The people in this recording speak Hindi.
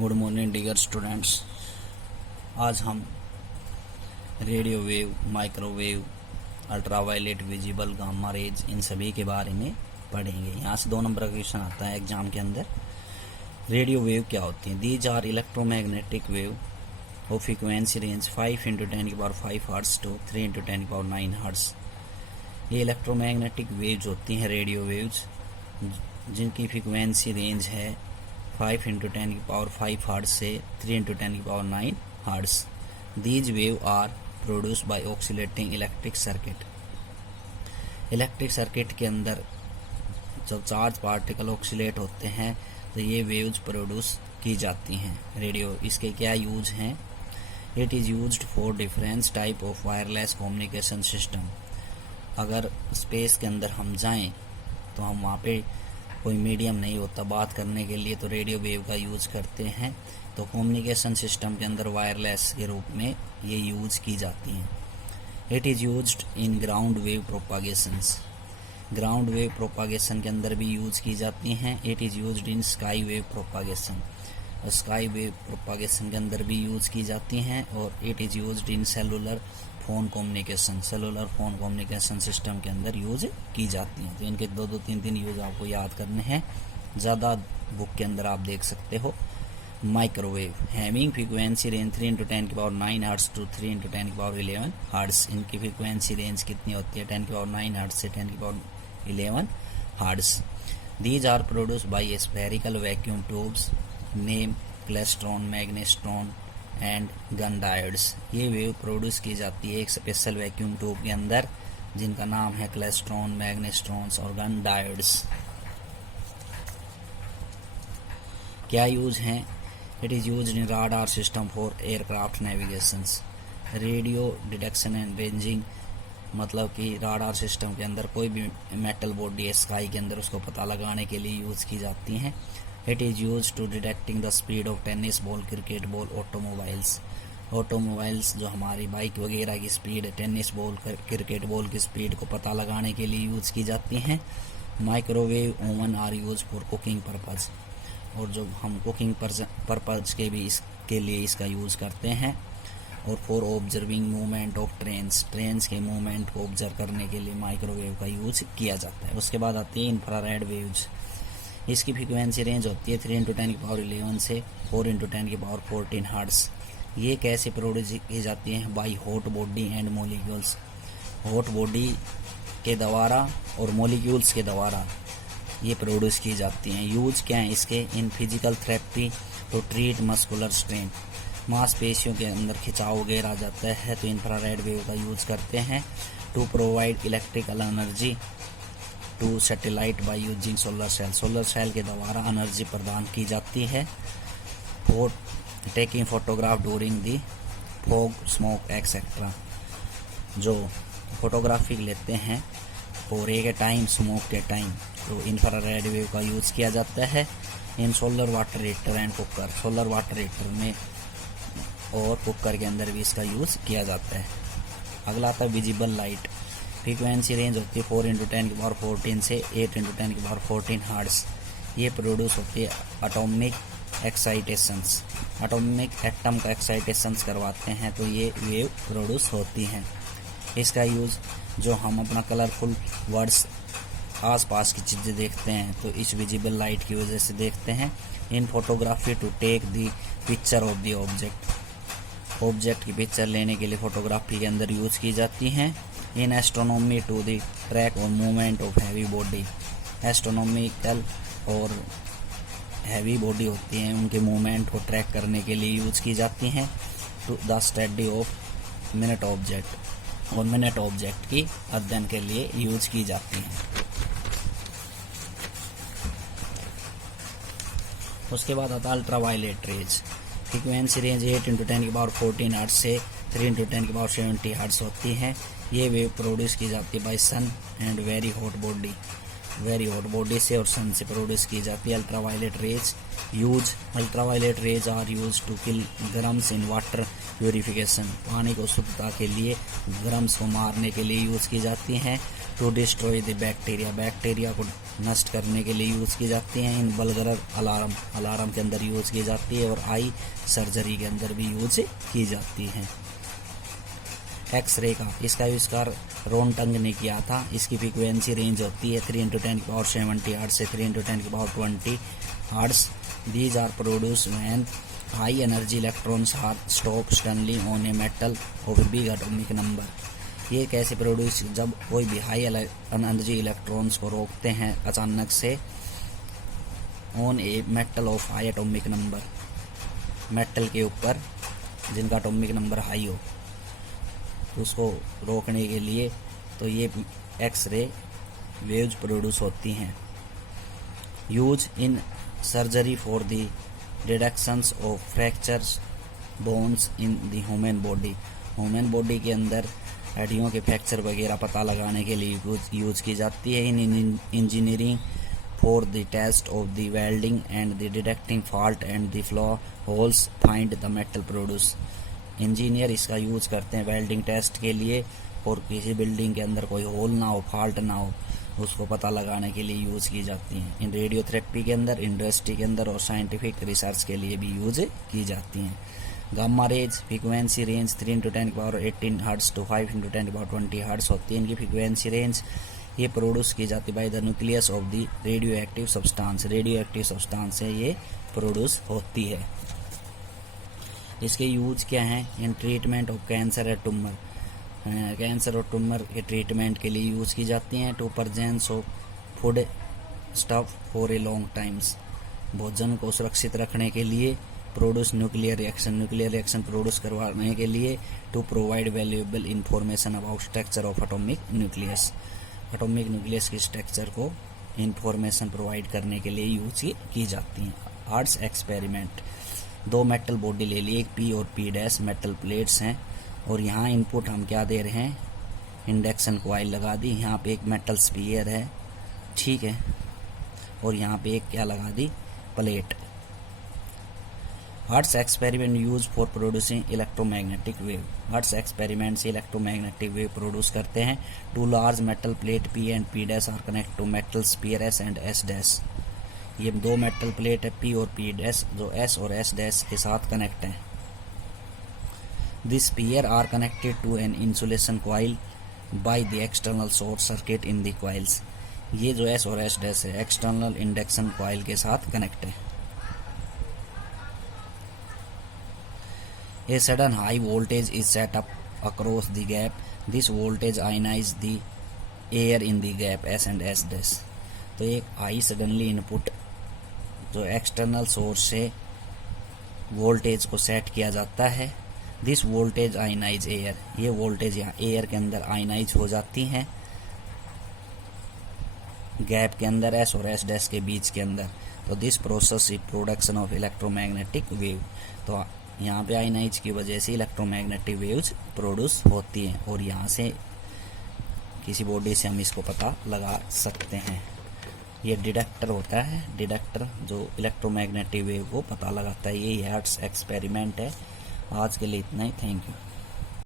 Good morning dear students. आज हम radio wave, microwave, ultraviolet, visible, gamma rays, इन सभी के बारे में पढ़ेंगे। यहाँ से 2 नंबर का क्वेश्चन आता है एग्जाम के अंदर। रेडियो वेव क्या होती है? These are electromagnetic wave of frequency range 5 × 10⁵ hertz to 3 × 10⁹ hertz. ये इलेक्ट्रोमैग्नेटिक वेव्स होती हैं, रेडियो वेव्स, जिनकी फ्रीक्वेंसी रेंज है 5 × 10⁵ हर्ट्ज से 3 × 10⁹ hertz. These wave are produced by oscillating electric circuit. Electric circuit के अंदर जब चार्ज पार्टिकल ऑक्सीलेट होते हैं तो ये वेव्स प्रोड्यूस की जाती हैं। रेडियो, इसके क्या यूज हैं? It is used for different type of wireless communication system. अगर स्पेस के अंदर हम जाएं तो हम वहाँ पे कोई मीडियम नहीं होता बात करने के लिए, तो रेडियो वेव का यूज करते हैं। तो कम्युनिकेशन सिस्टम के अंदर वायरलेस के रूप में ये यूज की जाती हैं। It is used in ground wave propagations. Ground wave propagation के अंदर भी यूज की जाती हैं। It is used in sky wave propagation. Sky wave propagation के अंदर भी यूज की जाती हैं। और it is used in cellular phone communication. Cellular phone communication system के अंदर यूज की जाती हैं। तो इनके 2-2, 3-3 यूज आपको याद करने हैं। ज़्यादा बुक के अंदर आप देख सकते हो। Microwave, having frequency range 3 × 10⁹ hertz to 3 × 10⁻11 hertz. इनकी फ्रीक्वेंसी रेंज कितनी होती है? 10⁻9 हर्ट्ज से 10⁻11 hertz. These are produced by spherical vacuum tubes name klystron, magnetron and gun diodes. ये वेव प्रोड्यूस की जाती है एक स्पेशल वैक्यूम ट्यूब के अंदर, जिनका नाम है क्लेस्ट्रॉन, मैग्नेस्ट्रॉन्स और गन डायोड्स। क्या यूज हैं? It is used in radar system for aircraft navigations. Radio detection and ranging, मतलब कि राडार सिस्टम के अंदर कोई भी मेटल बॉडी है स्काई के अंदर, उसको पता लगाने के लिए यूज की जाती हैं। It is use to detecting the speed of tennis ball, cricket ball, automobiles. Automobiles जो हमारी बाइक वगैरह की स्पीड है, टेनिस बॉल, क्रिकेट बॉल की स्पीड को पता लगाने के लिए यूज की जाती हैं। Microwave oven are use for cooking purpose. और जो हम कुकिंग पर्पज़ के भी इसके लिए इसका यूज़ करते हैं। और for observing movement of trains के मूवमेंट को ऑब्जर्व करने के लिए माइक्रोवेव का यूज किया जाता है। उसके बाद आती है इंफ्रारेड वेव्स। इसकी फ्रीक्वेंसी रेंज होती है 3 × 10⁻11 से 4 × 10⁻14 हर्ट्ज। ये कैसे प्रोड्यूस की जाती हैं? By hot body and molecules. Hot body के द्वारा और मॉलिक्यूल्स के द्वारा ये प्रोड्यूस की जाती हैं। यूज क्या है इसके? In physical therapy to treat muscular strain. मांसपेशियों के अंदर खिंचाव वगैरह आ जाता है तो इंफ्रारेड वेव का यूज करते हैं। To provide electrical energy to satellite by using solar cell. Solar cell के द्वारा एनर्जी प्रदान की जाती है। For taking photograph during the fog, smoke etcetera. जो फोटोग्राफी लेते हैं कोहरे के टाइम, स्मोक के टाइम, तो इंफ्रारेड वेव का यूज किया जाता है। In solar water heater and cooker. Solar water heater में और कुकर के अंदर भी इसका यूज किया जाता है। अगला आता है विजिबल लाइट। फ्रीक्वेंसी रेंज होती है 4 × 10⁻14 से 8 × 10⁻14 हर्ट्ज। ये प्रोड्यूस होती है एटॉमिक एक्साइटेशंस। एटॉमिक एटम का एक्साइटेशंस करवाते हैं तो ये वेव प्रोड्यूस होती हैं। इसका यूज जो हम अपना कलरफुल वर्ड्स आसपास की चीज़ें देखते हैं तो इस विजिबल लाइट की वजह से देखते हैं। In photography to take the picture of the object. Object की पिक्चर लेने के लिए फोटोग्राफी के अंदर यूज की जाती हैं। In astronomy to the track और movement of heavy body. Astronomical और हैवी बॉडी होती हैं, उनके मूवमेंट को ट्रैक करने के लिए यूज की जाती हैं। To the study of minute object, और मिनट ऑब्जेक्ट की अध्ययन के लिए यूज की जाती हैं। उसके बाद आता है ultraviolet raise. Frequency range 8 × 10⁻14 hertz से 3 × 10⁻70 हर्ट्ज होती है। ये वेव प्रोड्यूस की जाती है by sun and very hot body. Very hot body से और सन से प्रोड्यूस की जाती है। Ultraviolet rays use, ultraviolet rays are use to kill germs in water purification, पानी को शुद्धता के लिए ग्रम्स को मारने के लिए यूज की जाती हैं। To destroy the bacteria, bacteria को नष्ट करने के लिए यूज की जाती हैं। इन बल्गरर अलार्म, अलार्म के अंदर यूज की जाती है और आई सर्जरी के अंदर भी यूज की जाती है। एक्सरे का, इसका आविष्कार रोनटंग ने किया था। इसकी फ्रीक्वेंसी रेंज होती है 3 × 10⁻70 हर्ट्ज से 3 × 10⁻20 hertz. These are produce when high energy electrons are stop suddenly on a metal of big atomic number. ये कैसे प्रोड्यूस, जब कोई भी हाई एनर्जी इलेक्ट्रॉन्स को रोकते हैं अचानक से on a metal of high atomic number, metal के ऊपर जिनका एटॉमिक नंबर हाई हो, उसको रोकने के लिए तो ये एक्सरे वेव्स प्रोड्यूस होती हैं। Use in surgery for the deductions of fractures bones in the human body, human body के अंदर हड्डियों के फ्रैक्चर वगैरह पता लगाने के लिए यूज की जाती है। In engineering for the test of the welding and the detecting fault and the flaw holes find the metal produce, engineer इसका यूज करते हैं वेल्डिंग टेस्ट के लिए और किसी बिल्डिंग के अंदर कोई होल ना हो, फॉल्ट ना हो, उसको पता लगाने के लिए यूज की जाती हैं। इन रेडियोथेरेपी के अंदर, इंडस्ट्री के अंदर और साइंटिफिक रिसर्च के लिए भी यूज की जाती हैं। Gamma rays frequency range 3 × 10⁻18 hertz to 5 × 10⁻20 hertz होती है इनकी फ्रीक्वेंसी रेंज। ये प्रोड्यूस की जाती है by the nucleus of the radio active substance, radio active substance से ये प्रोड्यूस होती है। इसके यूज क्या हैं? इन ट्रीटमेंट ऑफ कैंसर और ट्यूमर, कैंसर और ट्यूमर के ट्रीटमेंट के लिए यूज की जाती हैं। To presence of food stuff for a long times, भोजन को सुरक्षित रखने के लिए। Produce nuclear reaction, nuclear reaction produce करवाने के लिए। To provide valuable information about structure of atomic nucleus, atomic nucleus की स्ट्रक्चर को इंफॉर्मेशन प्रोवाइड करने के लिए यूज की जाती हैं। आर्ट्स एक्सपेरिमेंट, दो मेटल बॉडी ले ली, एक पी और पी डैश मेटल प्लेट्स हैं और यहाँ इनपुट हम क्या दे रहे हैं, इंडक्शन कॉइल लगा दी, यहाँ पे एक मेटल स्फीयर है, ठीक है, और यहाँ पे एक क्या लगा दी, plate. Hertz experiment use for producing electromagnetic wave, Hertz experiment से इलेक्ट्रोमैग्नेटिक वेव प्रोड्यूस करते हैं। Two large metal plate P and P dash are connect to metal sphere S and S dash, ये दो मेटल प्लेट है पी और पी डैश जो एस और एस डैश के साथ कनेक्ट है। This sphere are connected to an insulation coil by the external short circuit in the coils, ये जो एस और एस डैश है एक्सटर्नल इंडक्शन कॉइल के साथ कनेक्ट है। A sudden high voltage is set up across the gap. This voltage ionizes the air in the gap S and S dash. तो एक हाई सडनली इनपुट जो एक्सटर्नल सोर्स से वोल्टेज को सेट किया जाता है। दिस वोल्टेज आयनाइज एयर, ये वोल्टेज यहाँ एयर के अंदर आयनाइज हो जाती हैं गैप के अंदर एस और एस डैश के बीच के अंदर। तो this process is production of electromagnetic wave, तो यहाँ पे आयनाइज की वजह से इलेक्ट्रोमैग्नेटिक वेव्स प्रोड्यूस होती हैं और यहाँ से किसी बॉडी से हम इसको पता लगा सकते हैं। ये डिटेक्टर होता है, डिटेक्टर जो इलेक्ट्रोमैग्नेटिक वेव को पता लगाता है। यही हर्ट्ज एक्सपेरिमेंट है। आज के लिए इतना ही, थैंक यू।